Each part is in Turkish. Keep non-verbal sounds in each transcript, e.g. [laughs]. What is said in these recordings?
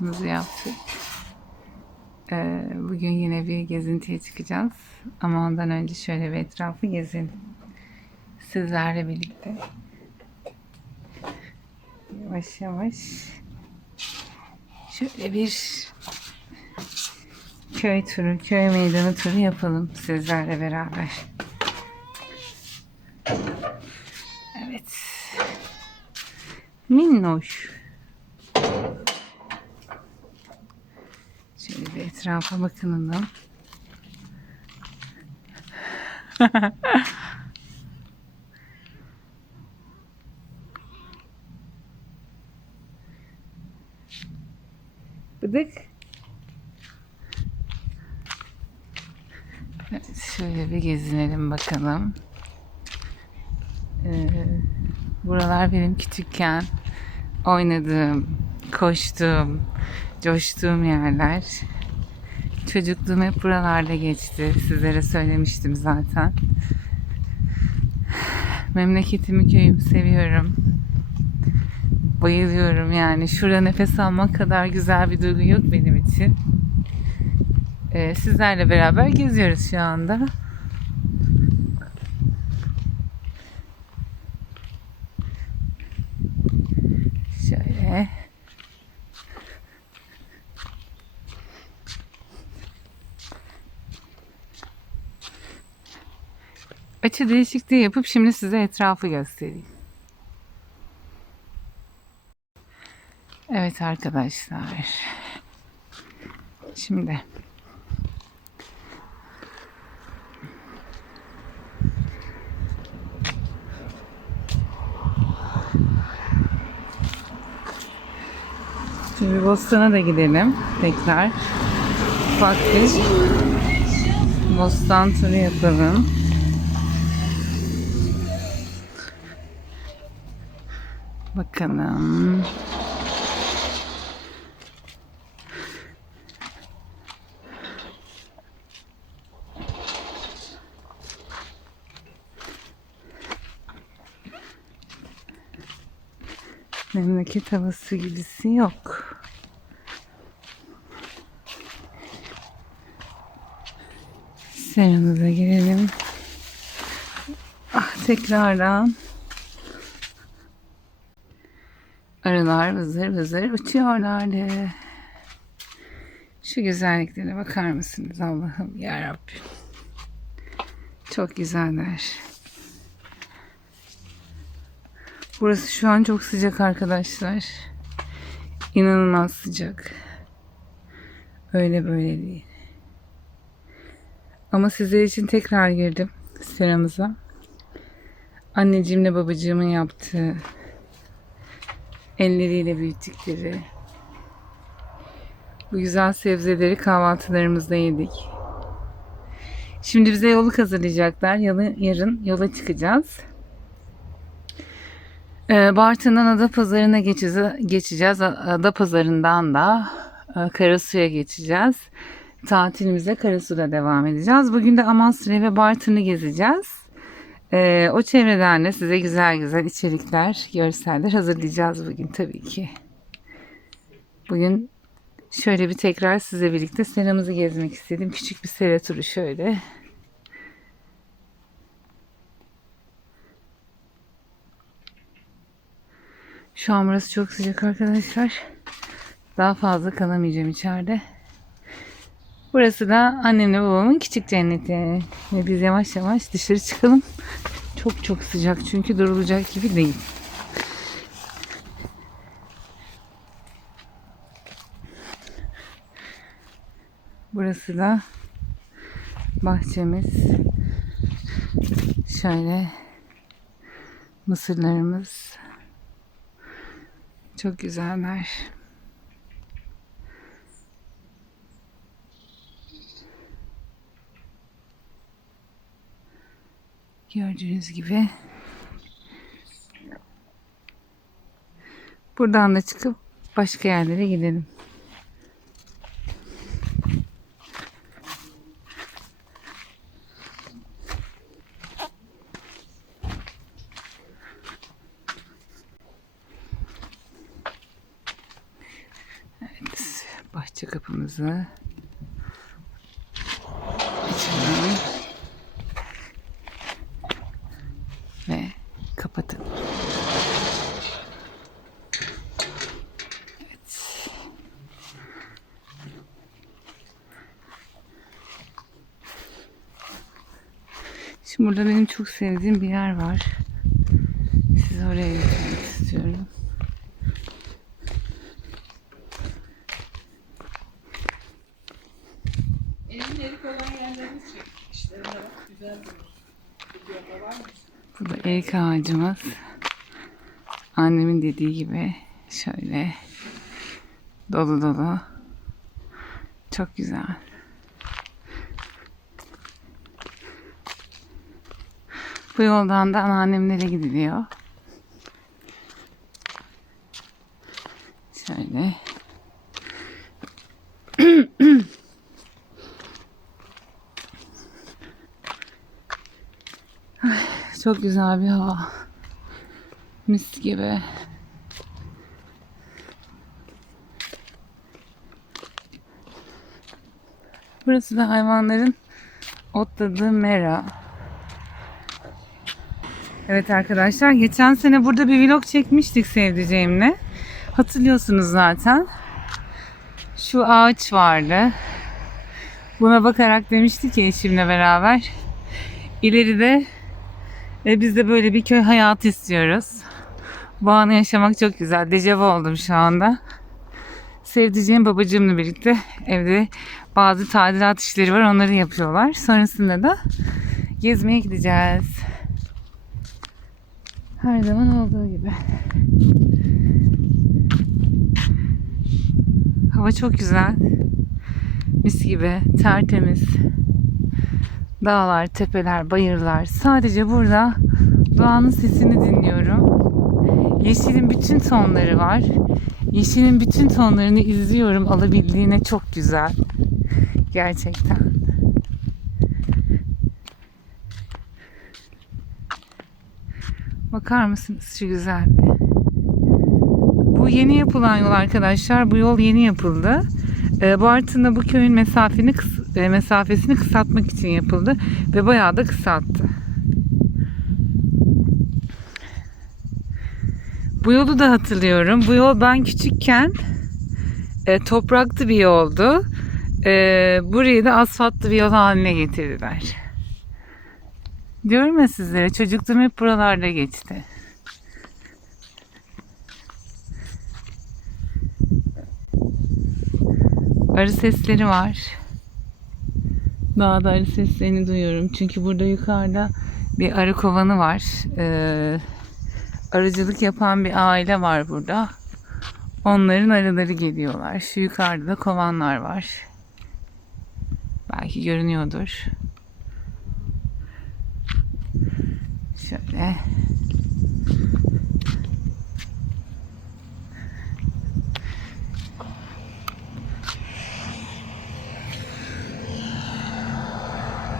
kahvaltımızı yaptık. Ee, bugün yine bir gezintiye çıkacağız. Ama ondan önce şöyle bir etrafı gezelim. Sizlerle birlikte. Yavaş yavaş. Şöyle bir köy turu, köy meydanı turu yapalım sizlerle beraber. Evet. Minnoş. Şöyle bir etrafa bakınalım. [laughs] Bıdık. Evet, şöyle bir gezinelim bakalım. Ee, buralar benim küçükken oynadığım, koştuğum, coştuğum yerler. Çocukluğum hep buralarda geçti. Sizlere söylemiştim zaten. Memleketimi, köyümü seviyorum. Bayılıyorum yani. Şurada nefes almak kadar güzel bir duygu yok benim için. Ee, sizlerle beraber geziyoruz şu anda. Şöyle. Açı değişikliği yapıp şimdi size etrafı göstereyim. Evet arkadaşlar. Şimdi Şimdi Bostan'a da gidelim tekrar. Ufak bir Bostan turu yapalım. Bakalım. Memleket havası gibisi yok. Seramıza girelim. Ah tekrardan. Arılar vızır vızır uçuyorlardı. Şu güzelliklere bakar mısınız Allah'ım ya Rabbim. Çok güzeller. Burası şu an çok sıcak arkadaşlar. İnanılmaz sıcak. Öyle böyle değil. Ama sizler için tekrar girdim seramıza. Anneciğimle babacığımın yaptığı elleriyle büyüttükleri bu güzel sebzeleri kahvaltılarımızda yedik. Şimdi bize yolu hazırlayacaklar. Yarın, yarın yola çıkacağız. Ee, Bartın'dan Adapazarı'na geçeceğiz. geçeceğiz. Adapazarı'ndan da e, Karasu'ya geçeceğiz. Tatilimize Karasu'da devam edeceğiz. Bugün de Amasya ve Bartın'ı gezeceğiz. Ee, o çevreden de size güzel güzel içerikler, görseller hazırlayacağız bugün tabii ki. Bugün şöyle bir tekrar size birlikte seramızı gezmek istedim. Küçük bir sera turu şöyle. Şu an burası çok sıcak arkadaşlar. Daha fazla kalamayacağım içeride. Burası da annemle babamın küçük cenneti. Ve biz yavaş yavaş dışarı çıkalım. Çok çok sıcak çünkü durulacak gibi değil. Burası da bahçemiz. Şöyle mısırlarımız. Çok güzeller. Gördüğünüz gibi. Buradan da çıkıp başka yerlere gidelim. Bahçe kapımızı açalım. Ve kapatalım. Evet. Şimdi burada benim çok sevdiğim bir yer var. Sizi oraya götürmek istiyorum. Elin erik olan yerlerini çek. İşlerine bak güzel durur. Var mı? Bu da erik ağacımız. Annemin dediği gibi şöyle dolu dolu. Çok güzel. Bu yoldan da anneannemlere gidiliyor. Şöyle. Çok güzel bir hava. Mis gibi. Burası da hayvanların otladığı mera. Evet arkadaşlar geçen sene burada bir vlog çekmiştik sevdiceğimle. Hatırlıyorsunuz zaten. Şu ağaç vardı. Buna bakarak demiştik ki eşimle beraber. İleride ve biz de böyle bir köy hayatı istiyoruz. Bu anı yaşamak çok güzel. Dejavu oldum şu anda. Sevdiceğim babacığımla birlikte evde bazı tadilat işleri var. Onları yapıyorlar. Sonrasında da gezmeye gideceğiz. Her zaman olduğu gibi. Hava çok güzel. Mis gibi, tertemiz. Dağlar, tepeler, bayırlar. Sadece burada doğanın sesini dinliyorum. Yeşilin bütün tonları var. Yeşilin bütün tonlarını izliyorum. Alabildiğine çok güzel. Gerçekten. Bakar mısınız şu güzelliğe? Bu yeni yapılan yol arkadaşlar. Bu yol yeni yapıldı. Ee, Bartın'da bu köyün mesafeni e, mesafesini kısaltmak için yapıldı ve bayağı da kısalttı. Bu yolu da hatırlıyorum. Bu yol ben küçükken e, topraklı bir yoldu. E, burayı da asfaltlı bir yol haline getirdiler. Diyorum ya sizlere çocukluğum hep buralarda geçti. Arı sesleri var. Dağda arı seslerini duyuyorum. Çünkü burada yukarıda bir arı kovanı var. Ee, arıcılık yapan bir aile var burada. Onların arıları geliyorlar. Şu yukarıda da kovanlar var. Belki görünüyordur. Şöyle.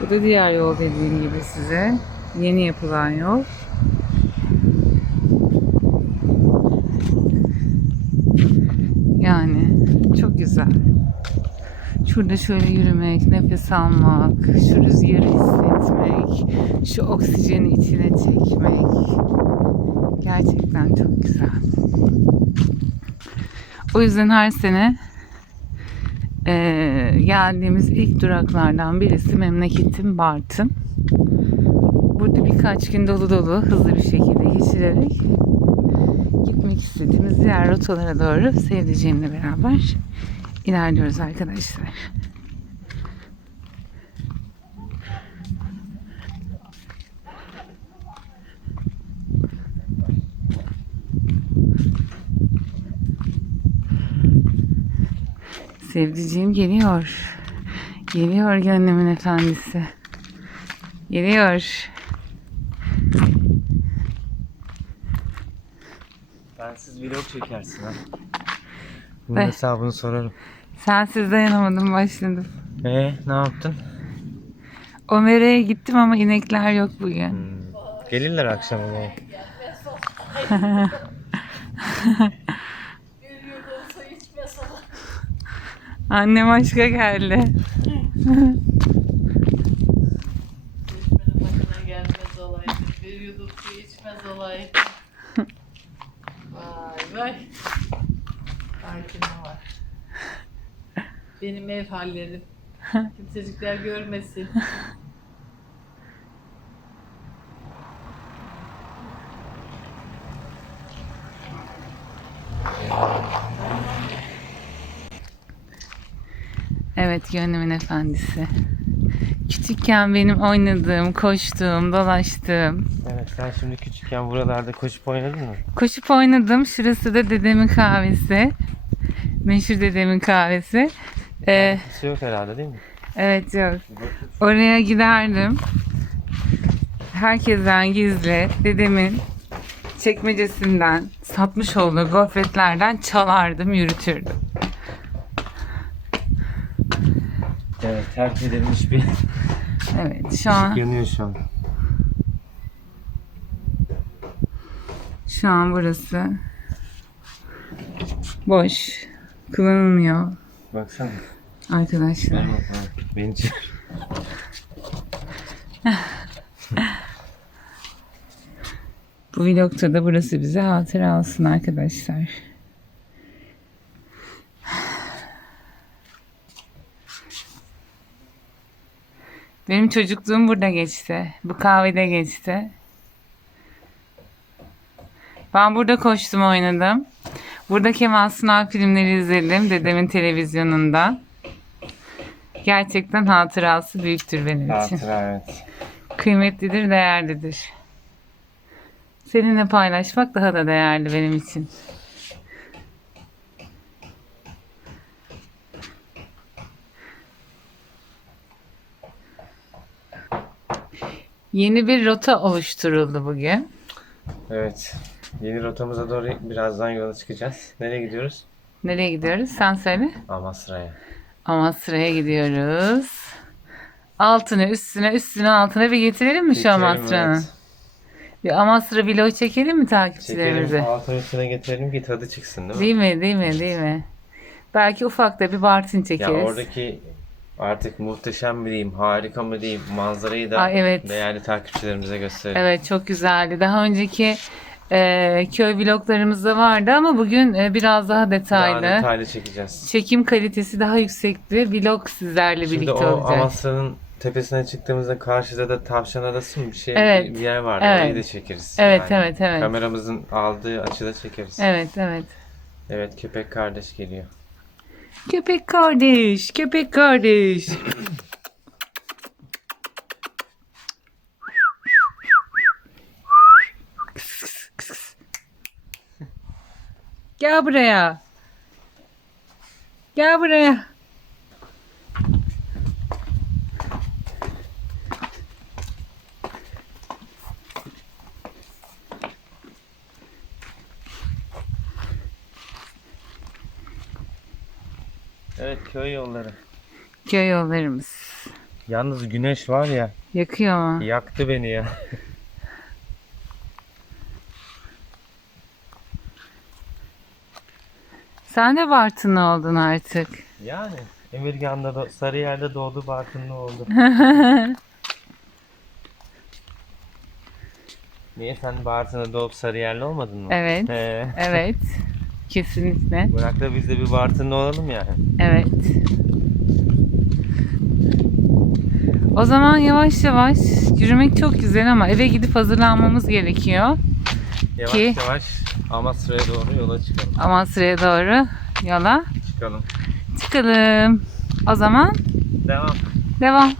Bu da diğer yol dediğim gibi size. Yeni yapılan yol. Yani çok güzel. Şurada şöyle yürümek, nefes almak, şu rüzgarı hissetmek, şu oksijeni içine çekmek. Gerçekten çok güzel. O yüzden her sene eee, geldiğimiz ilk duraklardan birisi memleketim Bartın. Burada birkaç gün dolu dolu hızlı bir şekilde geçirerek gitmek istediğimiz diğer rotalara doğru sevdiceğimle beraber ilerliyoruz arkadaşlar. Sevdiceğim geliyor. Geliyor gönlümün efendisi. Geliyor. Bensiz vlog çekersin ha. Bunun Eh. hesabını sorarım. Sensiz dayanamadım başladım. Ee, ne yaptın? Omera'ya gittim ama inekler yok bugün. Hmm. Gelirler akşam ama. [laughs] Görüyor olsa içmez ama. Annem aşka geldi. Başına gelmez olaydı. Bir yudum su içmez olaydı. Vay vay. Farkına var. Benim ev hallerim. Kimsecikler görmesin. [laughs] Evet gönlümün efendisi. Küçükken benim oynadığım, koştuğum, dolaştığım. Evet sen şimdi küçükken buralarda koşup oynadın mı? Koşup oynadım. Şurası da dedemin kahvesi. Meşhur dedemin kahvesi. Ee, Su yok herhalde değil mi? evet yok. Oraya giderdim. Herkesten gizli dedemin çekmecesinden satmış olduğu gofretlerden çalardım, yürütürdüm. Evet terk edilmiş bir [laughs] Evet şu an yanıyor şu an. şu an burası boş. Kullanılmıyor Baksana. arkadaşlar. Bakalım. Beni çek. Bu vlogta da burası bize hatıra alsın arkadaşlar. Benim çocukluğum burada geçti. Bu kahvede geçti. Ben burada koştum oynadım. Burada Kemal Sunal filmleri izledim dedemin televizyonunda. Gerçekten hatırası büyüktür benim için. Hatıra evet. Kıymetlidir, değerlidir. Seninle paylaşmak daha da değerli benim için. Yeni bir rota oluşturuldu bugün. Evet. Yeni rotamıza doğru birazdan yola çıkacağız. Nereye gidiyoruz? Nereye gidiyoruz? Sen söyle. Amasra'ya. Amasra'ya gidiyoruz. Altını üstüne üstüne altına bir getirelim mi şu Amasra'nın? evet. Bir Amasra vlog çekelim mi takipçilerimize? Çekelim altın üstüne getirelim ki tadı çıksın değil mi? Değil mi? Değil mi? Değil mi? Belki ufak da bir Bartın Ya çekeriz. oradaki artık muhteşem mi diyeyim, harika mı diyeyim manzarayı da Ay, evet. değerli takipçilerimize gösterelim. Evet çok güzeldi. Daha önceki e, köy vloglarımızda vardı ama bugün e, biraz daha detaylı. Daha detaylı çekeceğiz. Çekim kalitesi daha yüksekti. Vlog sizlerle Şimdi birlikte o olacak. Amasra'nın tepesine çıktığımızda karşıda da Tavşan Adası mı bir şey Evet. bir yer vardı. Evet. Orayı da çekeriz. Evet, evet, evet. Kameramızın aldığı açıda çekeriz. Evet evet. Evet köpek kardeş geliyor. Köpek kardeş, köpek kardeş. Gel buraya. Gel buraya. Evet köy yolları. Köy yollarımız. Yalnız güneş var ya Yakıyor mu? yaktı beni ya. [laughs] Sen de Bartınlı oldun artık. Yani Emirgan'da da Sarıyer'de doğdu Bartınlı oldu. [laughs] Niye sen Bartın'da doğup Sarıyer'li olmadın mı? Evet. Evet. Kesinlikle. Bırak da biz de bir Bartınlı olalım yani. Evet. O zaman yavaş yavaş yürümek çok güzel ama eve gidip hazırlanmamız gerekiyor. Yavaş Ki- yavaş Amasra'ya doğru yola çıkalım. Amasra'ya doğru yola Çıkalım. çıkalım. O zaman Devam. devam.